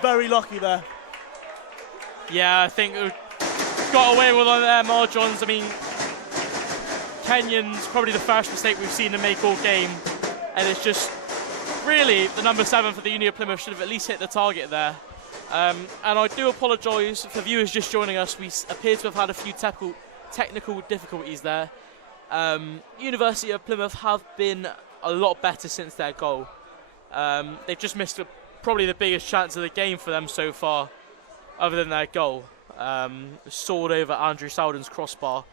very lucky there. Yeah, I think we got away with one there, Marjons. I mean, Kenyon's probably the first mistake we've seen him make all game, and it's just really the number 7 for the Uni of Plymouth should have at least hit the target there. And I do apologise for viewers just joining us. We appear to have had a few technical difficulties there. University of Plymouth have been a lot better since their goal. They've just missed probably the biggest chance of the game for them so far, other than their goal. Soared over Andrew Souden's crossbar.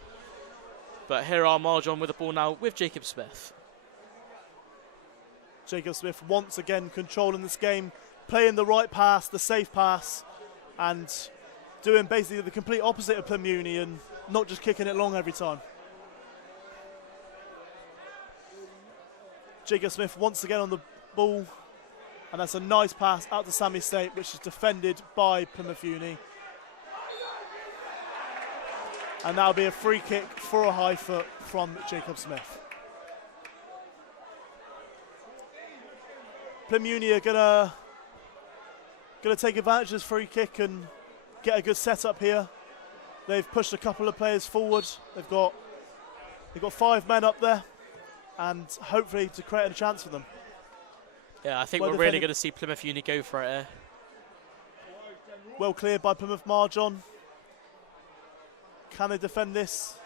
But here are Marjon with the ball now with Jacob Smith. Jacob Smith once again controlling this game, playing the right pass, the safe pass, and doing basically the complete opposite of Plymouth Uni and not just kicking it long every time. Jacob Smith once again on the ball, and that's a nice pass out to Sammy State, which is defended by Plymouth Uni. And that'll be a free kick for a high foot from Jacob Smith. Plymouth Uni are gonna take advantage of this free kick and get a good setup here. They've pushed a couple of players forward. They've got 5 men up there, and hopefully to create a chance for them. Yeah, I think we're really going to see Plymouth Uni go for it here. Well cleared by Plymouth Marjon. Can they defend this?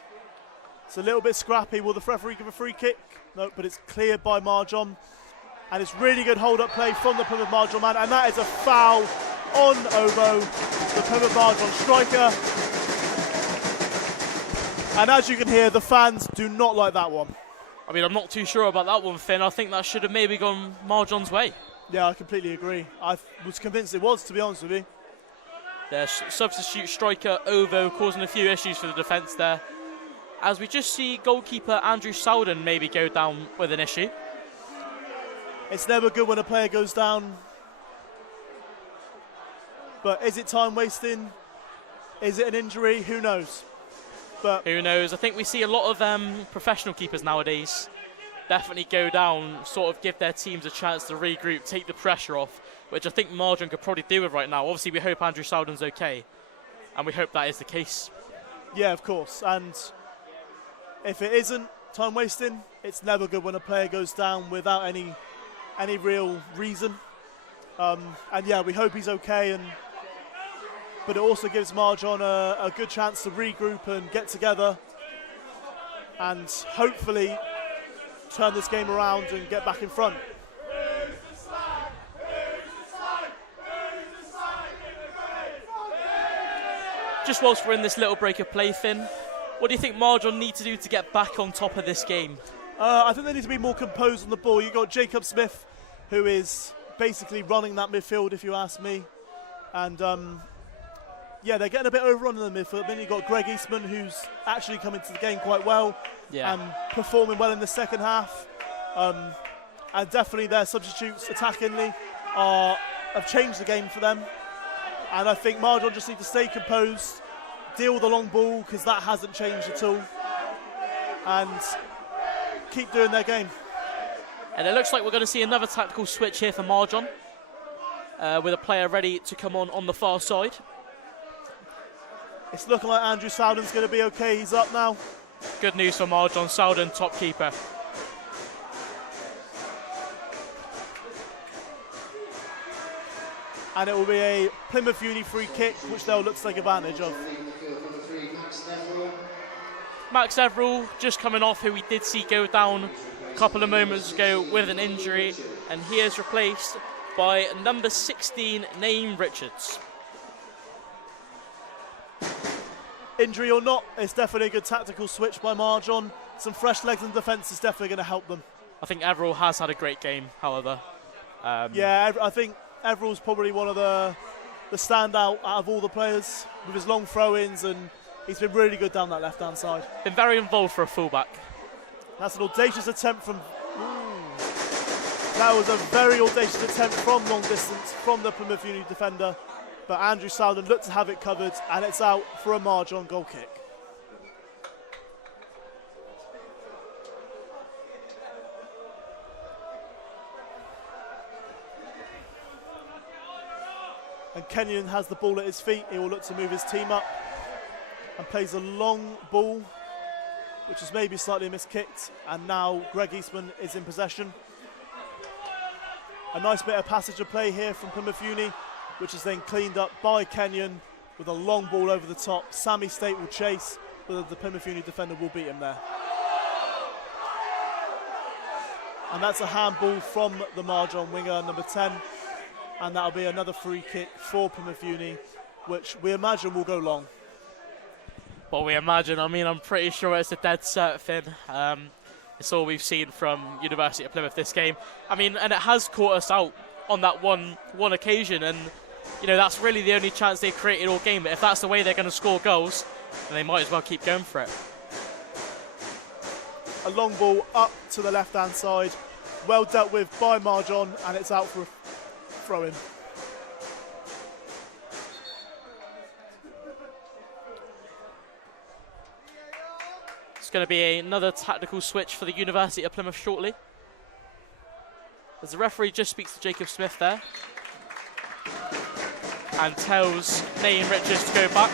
It's a little bit scrappy. Will the referee give a free kick? No, but it's cleared by Marjon. And it's really good hold-up play from the Plymouth Marjon man. And that is a foul on Ovo, the Plymouth Marjon striker. And as you can hear, the fans do not like that one. I mean, I'm not too sure about that one, Finn. I think that should have maybe gone Marjon's way. Yeah, I completely agree. I was convinced it was, to be honest with you. Yeah, substitute striker Ovo causing a few issues for the defence there. As we just see goalkeeper Andrew Souden maybe go down with an issue. It's never good when a player goes down. But is it time wasting? Is it an injury? Who knows? But who knows? I think we see a lot of professional keepers nowadays definitely go down, sort of give their teams a chance to regroup, take the pressure off, which I think Marjon could probably do with right now. Obviously, we hope Andrew Souden's okay, and we hope that is the case. Yeah, of course. And if it isn't time wasting, it's never good when a player goes down without any real reason. And yeah, we hope he's okay. But it also gives Marjon a good chance to regroup and get together and hopefully turn this game around and get back in front. Just whilst we're in this little break of play, Finn, what do you think Marjon need to do to get back on top of this game? I think they need to be more composed on the ball. You've got Jacob Smith, who is basically running that midfield, if you ask me. And yeah, they're getting a bit overrun in the midfield. Then you've got Greg Eastman, who's actually come into the game quite well and performing well in the second half. And definitely their substitutes attackingly have changed the game for them. And I think Marjon just need to stay composed, deal with the long ball, because that hasn't changed at all, and keep doing their game. And it looks like we're going to see another tactical switch here for Marjon, with a player ready to come on the far side. It's looking like Andrew Souden's going to be okay. He's up now. Good news for Marjon. Souden, top keeper. And it will be a Plymouth Uni free kick, which they'll look to take advantage of. Max Everall just coming off, who we did see go down a couple of moments ago with an injury, and he is replaced by number 16, Naeem Richards. Injury or not, it's definitely a good tactical switch by Marjon. Some fresh legs in defence is definitely going to help them. I think Everall has had a great game, however. Yeah, I think Everall's probably one of the standout out of all the players with his long throw-ins, and he's been really good down that left-hand side. Been very involved for a fullback. That's an audacious attempt from... That was a very audacious attempt from long distance from the Plymouth Uni defender. But Andrew Souden looked to have it covered, and it's out for a Marjon goal kick. And Kenyon has the ball at his feet. He will look to move his team up and plays a long ball, which is maybe slightly miskicked. And now Greg Eastman is in possession. A nice bit of passage of play here from Plymouth Uni, which is then cleaned up by Kenyon with a long ball over the top. Sammy State will chase, but the Plymouth Uni defender will beat him there. And that's a handball from the Marjon winger, number 10. And that'll be another free kick for Plymouth Uni, which we imagine will go long. Well, we imagine. I mean, I'm pretty sure it's a dead cert thing. It's all we've seen from University of Plymouth this game. I mean, and it has caught us out on that one occasion. And, you know, that's really the only chance they've created all game. But if that's the way they're going to score goals, then they might as well keep going for it. A long ball up to the left-hand side. Well dealt with by Marjon, and it's out for a throw-in. It's going to be another tactical switch for the University of Plymouth shortly. As the referee just speaks to Jacob Smith there and tells Nathan Richards to go back.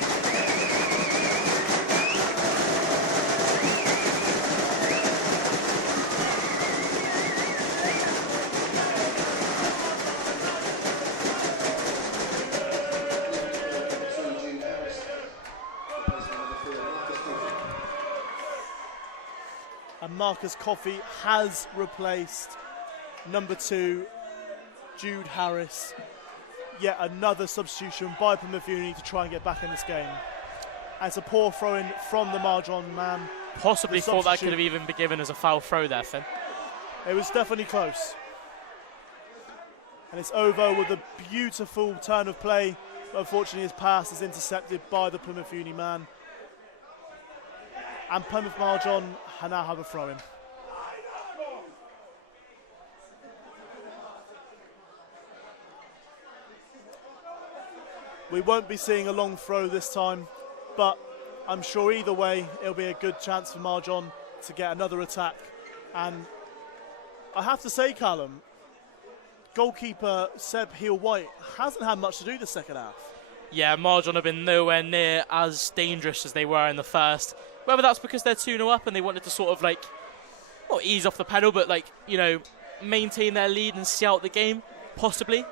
And Marcus Coffey has replaced number 2, Jude Harris. Yet another substitution by Plymouth Uni to try and get back in this game. And it's a poor throw-in from the Marjon man. Possibly thought that could have even been given as a foul throw there, Finn. It was definitely close. And it's over with a beautiful turn of play. But unfortunately, his pass is intercepted by the Plymouth Uni man. And Plymouth Marjon now have a throw-in. We won't be seeing a long throw this time, but I'm sure either way it'll be a good chance for Marjon to get another attack. And I have to say, Callum, goalkeeper Seb Heal-White hasn't had much to do the second half. Yeah, Marjon have been nowhere near as dangerous as they were in the first. Whether that's because they're 2-0 up and they wanted to sort of like, not ease off the pedal, but like, you know, maintain their lead and see out the game, possibly.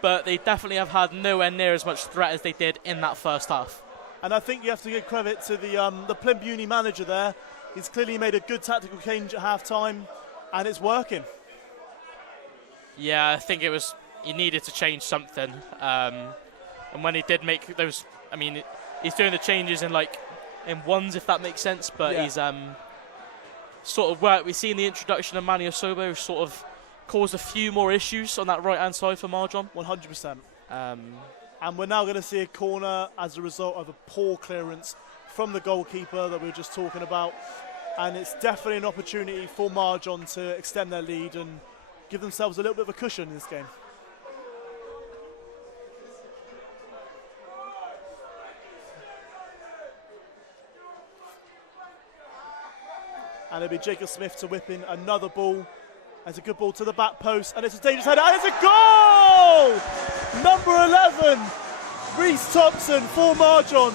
But they definitely have had nowhere near as much threat as they did in that first half. And I think you have to give credit to the Plymouth Uni manager there. He's clearly made a good tactical change at half-time, and it's working. Yeah, I think it was, he needed to change something. And when he did make those, I mean, he's doing the changes in ones, if that makes sense, but yeah. He's sort of worked. We've seen the introduction of Manny Osobo, who sort of caused a few more issues on that right-hand side for Marjon. 100%. And we're now going to see a corner as a result of a poor clearance from the goalkeeper that we were just talking about. And it's definitely an opportunity for Marjon to extend their lead and give themselves a little bit of a cushion in this game. And it'll be Jacob Smith to whip in another ball. It's a good ball to the back post, and it's a dangerous header, and it's a goal! Number 11, Reece Thompson for Marjon,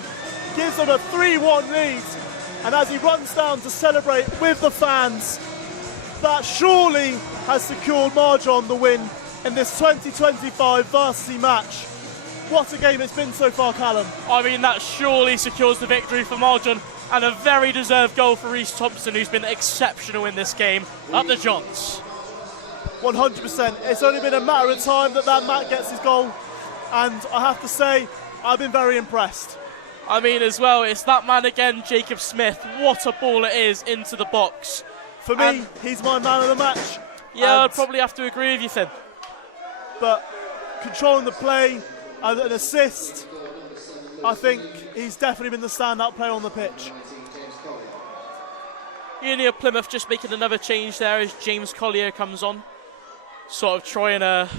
gives them a 3-1 lead. And as he runs down to celebrate with the fans, that surely has secured Marjon the win in this 2025 varsity match. What a game it's been so far, Callum. I mean, that surely secures the victory for Marjon, and a very deserved goal for Reece Thompson, who's been exceptional in this game up the Johns. 100%. It's only been a matter of time that Matt gets his goal, and I have to say, I've been very impressed. I mean, as well, it's that man again, Jacob Smith. What a ball it is into the box. For me, he's my man of the match. Yeah, I'd probably have to agree with you, Finn. But controlling the play, and an assist, I think he's definitely been the standout player on the pitch. Uni of Plymouth just making another change there as James Collier comes on. Sort of trying a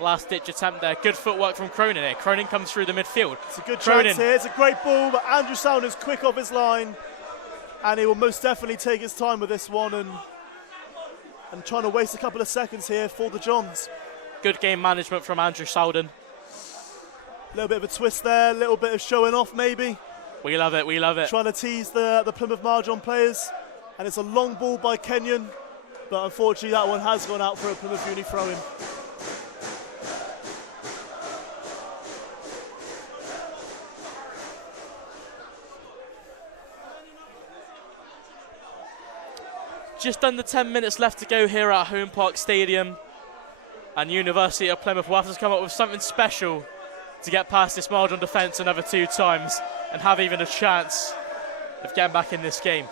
last-ditch attempt there. Good footwork from Cronin here. Cronin comes through the midfield. It's a good chance here. It's a great ball, but Andrew Sound is quick off his line, and he will most definitely take his time with this one and trying to waste a couple of seconds here for the Johns. good game management from Andrew Sowden. A little bit of a twist there, a little bit of showing off maybe. We love it, we love it. Trying to tease the Plymouth Marjon players. And it's a long ball by Kenyon, but unfortunately that one has gone out for a Plymouth Uni throw-in. Just under 10 minutes left to go here at Home Park Stadium. And University of Plymouth will have to come up with something special to get past this Marjon defence another 2 times and have even a chance of getting back in this game.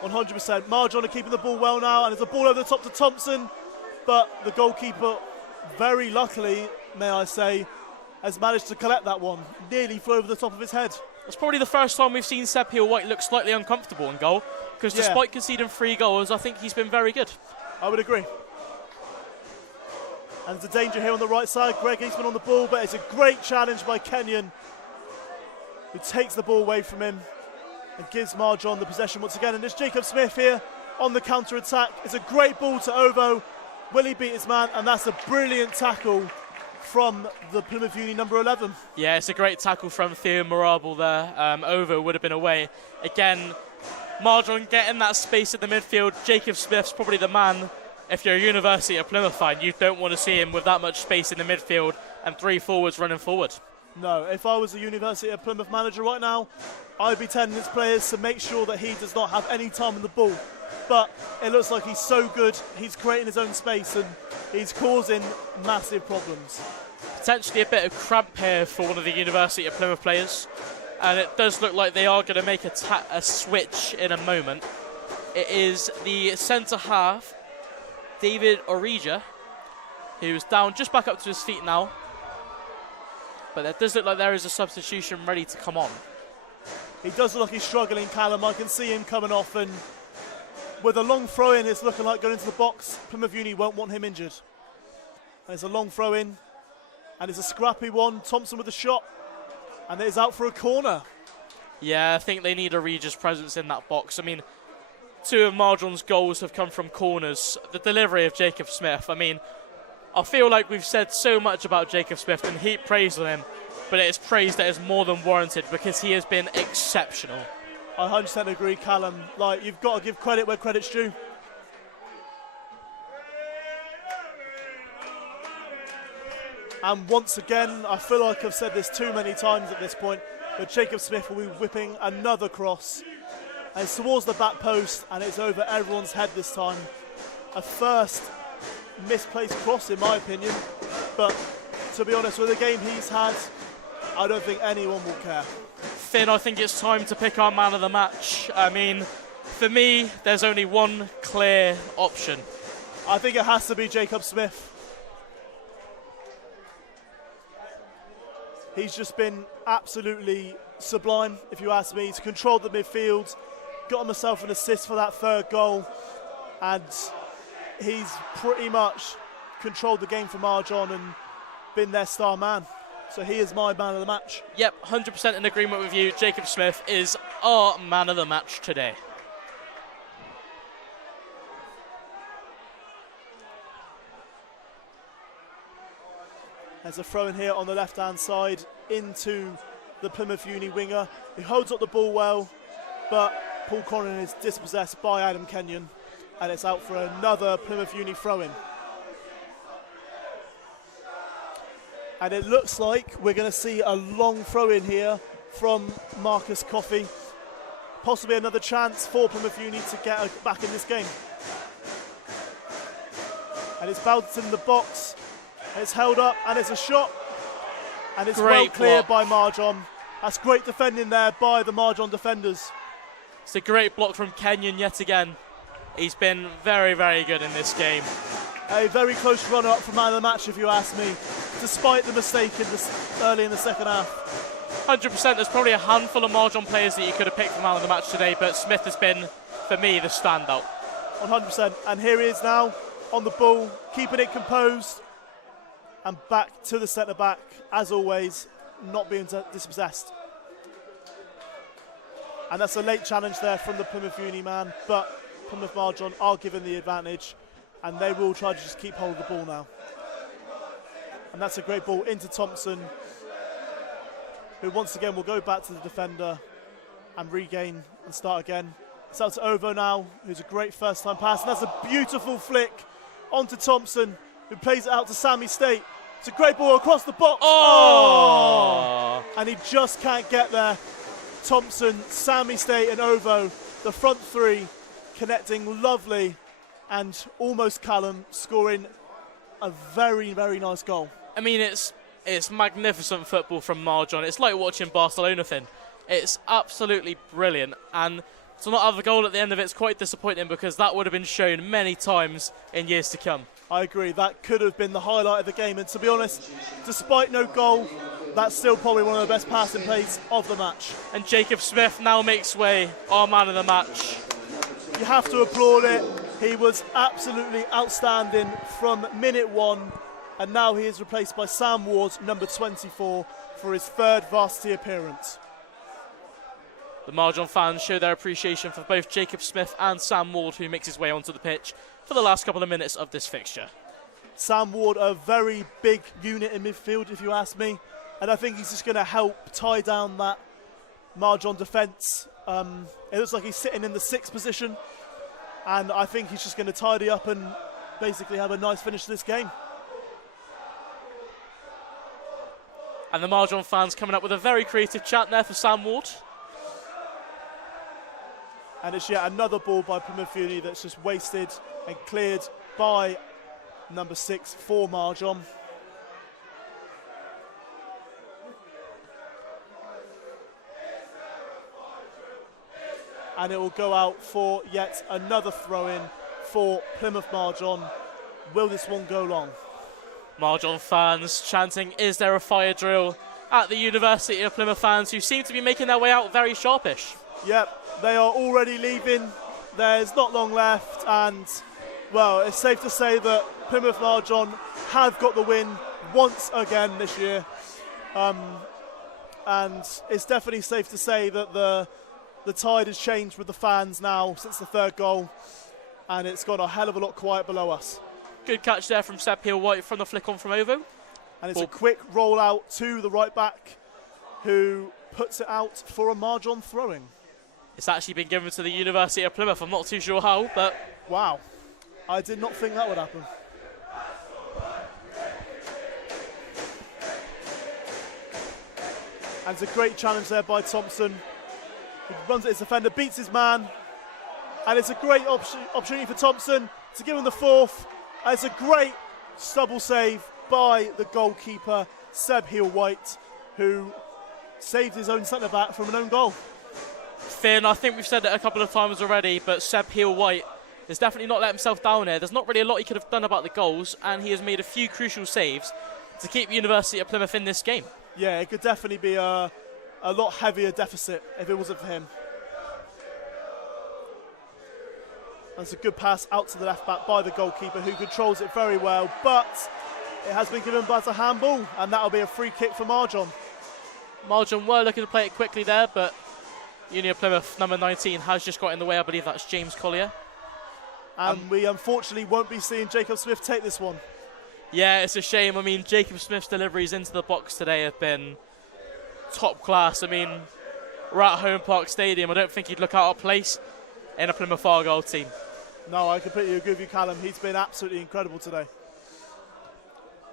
100%. Marjon are keeping the ball well now, and it's a ball over the top to Thompson, but the goalkeeper, very luckily, may I say, has managed to collect that one. Nearly flew over the top of his head. It's probably the first time we've seen Seb Peel-White look slightly uncomfortable in goal, because despite conceding 3 goals, I think he's been very good. I would agree. And there's a danger here on the right side. Greg Eastman on the ball, but it's a great challenge by Kenyon, who takes the ball away from him and gives Marjon the possession once again. And there's Jacob Smith here on the counter-attack. It's a great ball to Ovo. Will he beat his man? And that's a brilliant tackle from the Plymouth Uni number 11. Yeah, it's a great tackle from Theo Marable there. Ovo would have been away. Again, Marjon getting that space in the midfield. Jacob Smith's probably the man. If you're a University of Plymouth fan, you don't want to see him with that much space in the midfield and 3 forwards running forward. No, if I was a University of Plymouth manager right now, I'd be telling his players to make sure that he does not have any time in the ball. But it looks like he's so good, he's creating his own space and he's causing massive problems. Potentially a bit of cramp here for one of the University of Plymouth players. And it does look like they are going to make a switch in a moment. It is the centre half, David Orija, who's down just back up to his feet now. But it does look like there is a substitution ready to come on. He does look like he's struggling, Callum. I can see him coming off, and with a long throw-in, it's looking like going into the box. Plymouth Uni won't want him injured. And it's a long throw-in, and it's a scrappy one. Thompson with the shot, and it is out for a corner. Yeah, I think they need Orija's presence in that box. I mean, 2 of Marjon's goals have come from corners. The delivery of Jacob Smith, I mean, I feel like we've said so much about Jacob Smith and heap praise on him, but it is praise that is more than warranted because he has been exceptional. I 100% agree, Callum. Like, you've got to give credit where credit's due. And once again, I feel like I've said this too many times at this point, but Jacob Smith will be whipping another cross. And it's towards the back post, and it's over everyone's head this time. A first misplaced cross, in my opinion. But to be honest, with the game he's had, I don't think anyone will care. Finn, I think it's time to pick our man of the match. I mean, for me, there's only one clear option. I think it has to be Jacob Smith. He's just been absolutely sublime, if you ask me. He's controlled the midfield, got himself an assist for that 3rd goal, and he's pretty much controlled the game for Marjon and been their star man. So he is my man of the match. Yep, 100% in agreement with you. Jacob Smith is our man of the match today. There's a throw in here on the left-hand side into the Plymouth Uni winger. He holds up the ball well, but Paul Cronin is dispossessed by Adam Kenyon, and it's out for another Plymouth Uni throw-in. And it looks like we're going to see a long throw-in here from Marcus Coffey. Possibly another chance for Plymouth Uni to get back in this game. And it's bounced in the box. It's held up, and it's a shot. And it's well cleared by Marjon. That's great defending there by the Marjon defenders. It's a great block from Kenyon yet again. He's been very, very good in this game. A very close runner-up for man of the match, if you ask me, despite the mistake early in the second half. 100%. There's probably a handful of Marjon players that you could have picked for man of the match today, but Smith has been, for me, the standout. 100%. And here he is now on the ball, keeping it composed, and back to the centre-back, as always, not being dispossessed. And that's a late challenge there from the Plymouth Uni man, but Plymouth Marjon are given the advantage, and they will try to just keep hold of the ball now. And that's a great ball into Thompson, who once again will go back to the defender and regain and start again. It's out to Ovo now, who's a great first-time pass. And that's a beautiful flick onto Thompson, who plays it out to Sammy State. It's a great ball across the box. Oh! And he just can't get there. Thompson, Sammy State and Ovo, the front three, connecting lovely, and almost Callum scoring a very, very nice goal. I mean, it's magnificent football from Marjon. It's like watching Barcelona thin. It's absolutely brilliant. And to not have a goal at the end of it's quite disappointing, because that would have been shown many times in years to come. I agree. That could have been the highlight of the game. And to be honest, despite no goal, that's still probably one of the best passing plays of the match. And Jacob Smith now makes way, our man of the match. You have to applaud it. He was absolutely outstanding from minute one. And now he is replaced by Sam Ward, number 24, for his third varsity appearance. The Marjon fans show their appreciation for both Jacob Smith and Sam Ward, who makes his way onto the pitch for the last couple of minutes of this fixture. Sam Ward, a very big unit in midfield, if you ask me. And I think he's just going to help tie down that Marjon defence. It looks like he's sitting in the 6th position. And I think he's just going to tidy up and basically have a nice finish to this game. And the Marjon fans coming up with a very creative chant there for Sam Ward. And it's yet another ball by Plymouth Uni that's just wasted and cleared by number 6 for Marjon. And it will go out for yet another throw-in for Plymouth Marjon. Will this one go long? Marjon fans chanting, "Is there a fire drill?" at the University of Plymouth fans, who seem to be making their way out very sharpish. Yep, they are already leaving. There's not long left, and, well, it's safe to say that Plymouth Marjon have got the win once again this year. And it's definitely safe to say that the tide has changed with the fans now since the third goal, and it's got a hell of a lot quiet below us. Good catch there from Seb Peel-White from the flick on from Ovo. And it's a quick roll out to the right back, who puts it out for a Marjon throwing. It's actually been given to the University of Plymouth. I'm not too sure how, but... Wow. I did not think that would happen. And it's a great challenge there by Thompson. He runs at his defender, beats his man. And it's a great opportunity for Thompson to give him the fourth. And it's a great stubble save by the goalkeeper, Seb Heel-White, who saved his own centre-back from an own goal. Finn, I think we've said it a couple of times already, but Seb Heel-White has definitely not let himself down here. There's not really a lot he could have done about the goals, and he has made a few crucial saves to keep University of Plymouth in this game. Yeah, it could definitely be a lot heavier deficit if it wasn't for him. That's a good pass out to the left back by the goalkeeper, who controls it very well, but it has been given as a handball, and that'll be a free kick for Marjon. Marjon were looking to play it quickly there, but Uni of Plymouth, number 19, has just got in the way. I believe that's James Collier. And we unfortunately won't be seeing Jacob Smith take this one. Yeah, it's a shame. I mean, Jacob Smith's deliveries into the box today have been top class. I mean, we're at Home Park Stadium. I don't think he'd look out of place in a Plymouth Argyle team. No, I completely agree with you, Callum. He's been absolutely incredible today.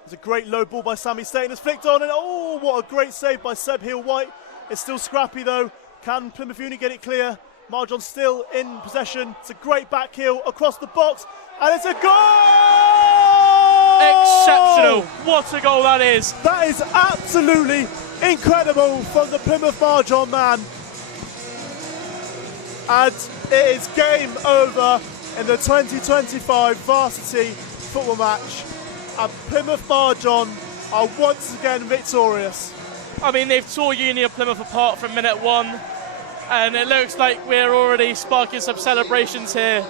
It's a great low ball by Sammy State, and it's flicked on, and oh, what a great save by Seb Heel-White. It's still scrappy though. Can Plymouth Uni get it clear? Marjon still in possession. It's a great back heel across the box, and it's a goal! Exceptional. What a goal that is. That is absolutely incredible from the Plymouth Marjon man. And it is game over in the 2025 Varsity football match. And Plymouth Marjon are once again victorious. I mean, they've tore Uni of Plymouth apart from minute one, and it looks like we're already sparking some celebrations here.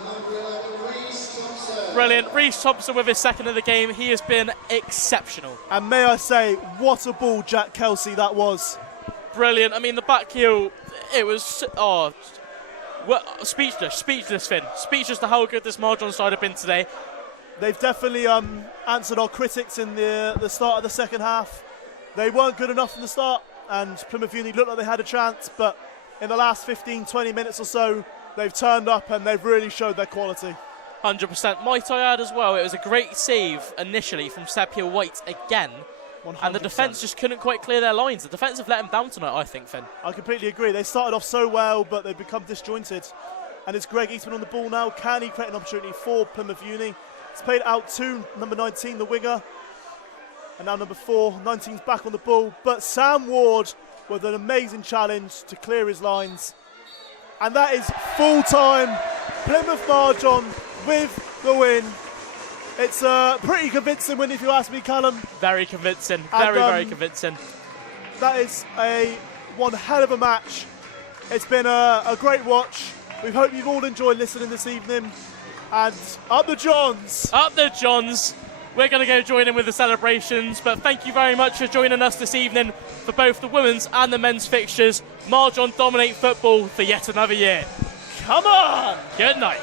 Brilliant. Reece Thompson with his second of the game. He has been exceptional. And may I say, what a ball, Jack Kelsey, that was. Brilliant. I mean, the back heel, it was... Oh, well, speechless, Finn. Speechless to how good this Marjon side have been today. They've definitely answered our critics in the start of the second half. They weren't good enough from the start, and Plymouth Uni looked like they had a chance, but in the last 15-20 minutes or so, they've turned up and they've really showed their quality. 100%. Might I add as well, it was a great save initially from Seb Hill-White again. 100%. And the defence just couldn't quite clear their lines. The defence have let them down tonight, I think, Finn. I completely agree. They started off so well, but they've become disjointed. And it's Greg Eastman on the ball now. Can he create an opportunity for Plymouth Uni? It's played out to number 19, the winger. And now number 4, 19's back on the ball. But Sam Ward with an amazing challenge to clear his lines. And that is full-time. Plymouth Marjon with the win. It's a pretty convincing win, if you ask me, Callum. Very convincing. Very convincing. That is one hell of a match. It's been a great watch. We hope you've all enjoyed listening this evening. And up the Johns! Up the Johns! We're going to go join in with the celebrations, but thank you very much for joining us this evening for both the women's and the men's fixtures. Marjon dominate football for yet another year. Come on! Good night.